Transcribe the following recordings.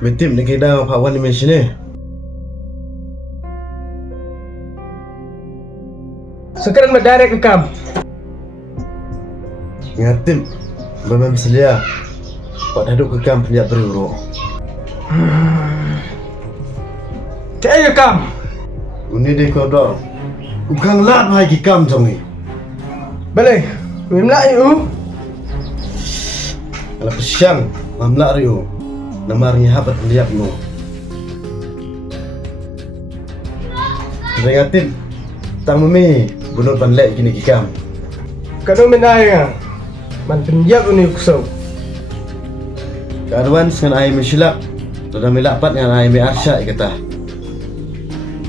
Metim ni kita pawan di sini. Sekarang mendarat ke kam. Ngatim, memang selia. Pak duduk ke kam penjat beruruk. Cek ke kam. Ini dia kodok. Bukan lat mai ke kam jongi. Boleh. Memang itu. Kalau pesyang, mamlak riu. Namarnya habat melihat no. Ngatim, tang memi bunuh panlek kini ke kam. Kado menaya. Man penjat ini kusau. Keaduan dengan ayam mesilap. Sudah melapat dengan ayam arsyak kata.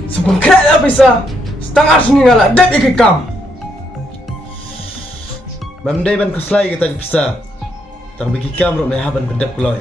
Sebengkak lah bisa. Setengah sini ngalah dap ke kam. Mamdai ban keslai kata bisa. Tang bagi kam rok mehaban kedap kuloi.